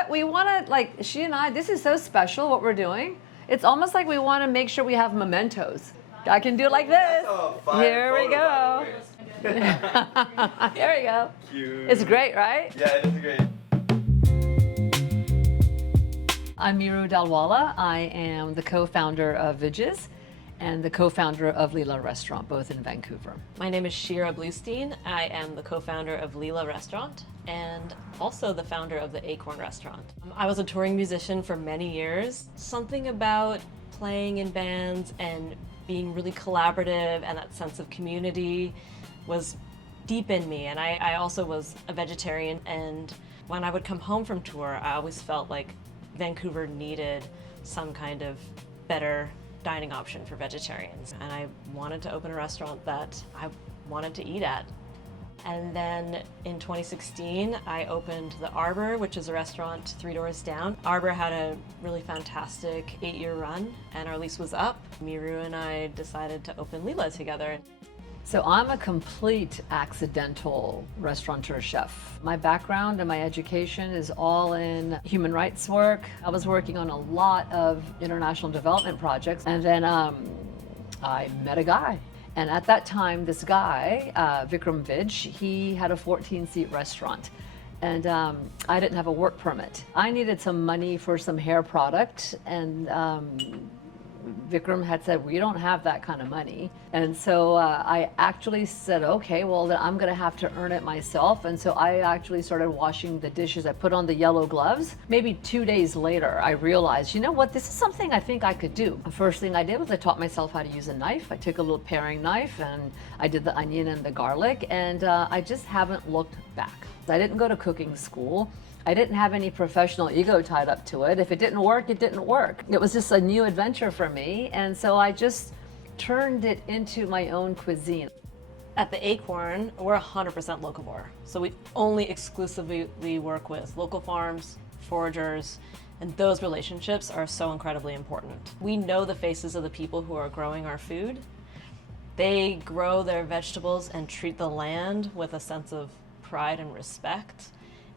what? We want to, like, she and I, this is so special what we're doing. It's almost like we want to make sure we have mementos. I can do it like this. Here we go. There we go. Cute. It's great, right? Yeah, it is great. I'm Meeru Dhalwala. I am the co-founder of Vidges and the co-founder of Lila Restaurant, both in Vancouver. My name is Shira Blustein. I am the co-founder of Lila Restaurant and also the founder of the Acorn restaurant. I was a touring musician for many years. Something about playing in bands and being really collaborative and that sense of community was deep in me. And I also was a vegetarian, and when I would come home from tour, I always felt like Vancouver needed some kind of better dining option for vegetarians. And I wanted to open a restaurant that I wanted to eat at. And then in 2016, I opened the Arbor, which is a restaurant 3 doors down. Arbor had a really fantastic 8-year run, and our lease was up. Meeru and I decided to open Lila together. So I'm a complete accidental restaurateur chef. My background and my education is all in human rights work. I was working on a lot of international development projects, and then I met a guy. And at that time, this guy, Vikram Vij, he had a 14-seat restaurant. And I didn't have a work permit. I needed some money for some hair product, and Vikram had said, we don't have that kind of money. And so I actually said, okay, well then I'm gonna have to earn it myself. And so I actually started washing the dishes. I put on the yellow gloves. Maybe 2 days later, I realized, you know what, this is something I think I could do. The first thing I did was I taught myself how to use a knife. I took a little paring knife and I did the onion and the garlic, and I just haven't looked back. I didn't go to cooking school. I didn't have any professional ego tied up to it. If it didn't work, it didn't work. It was just a new adventure for me, and so I just turned it into my own cuisine. At the Acorn, we're 100% locavore. So we only exclusively work with local farms, foragers, and those relationships are so incredibly important. We know the faces of the people who are growing our food. They grow their vegetables and treat the land with a sense of pride and respect.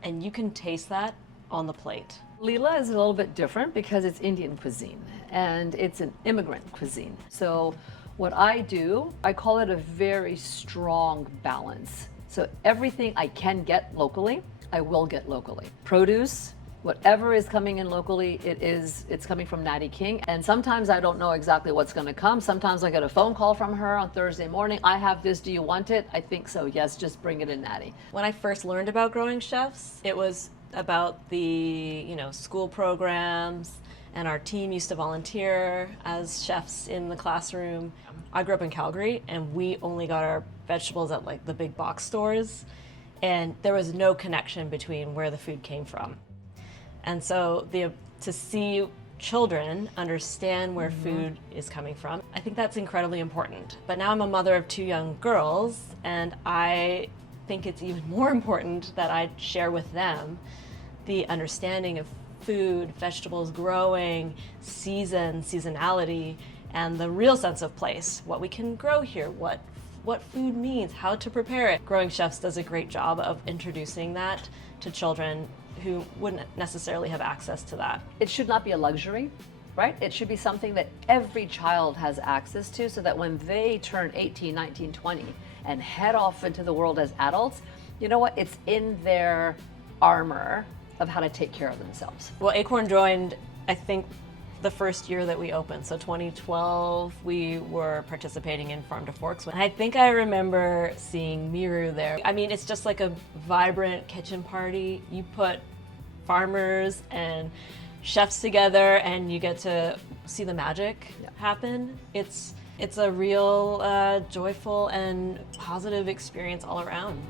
And you can taste that on the plate. Lila is a little bit different because it's Indian cuisine and it's an immigrant cuisine. So what I do, I call it a very strong balance. So everything I can get locally, I will get locally. Produce, whatever is coming in locally, it's coming from Natty King. And sometimes I don't know exactly what's gonna come. Sometimes I get a phone call from her on Thursday morning. I have this, do you want it? I think so, yes, just bring it in, Natty. When I first learned about growing chefs, it was about the school programs, and our team used to volunteer as chefs in the classroom. I grew up in Calgary, and we only got our vegetables at like the big box stores, and there was no connection between where the food came from. And so to see children understand where food is coming from, I think that's incredibly important. But now I'm a mother of 2 young girls, and I think it's even more important that I share with them the understanding of food, vegetables growing, seasonality, and the real sense of place, what we can grow here, what food means, how to prepare it. Growing Chefs does a great job of introducing that to children who wouldn't necessarily have access to that. It should not be a luxury, right? It should be something that every child has access to, so that when they turn 18, 19, 20 and head off into the world as adults, you know what? It's in their armor of how to take care of themselves. Well, Acorn joined, I think, the first year that we opened. So 2012, we were participating in Farm to Forks. And I think I remember seeing Meeru there. I mean, it's just like a vibrant kitchen party. You put farmers and chefs together and you get to see the magic happen. It's a real joyful and positive experience all around.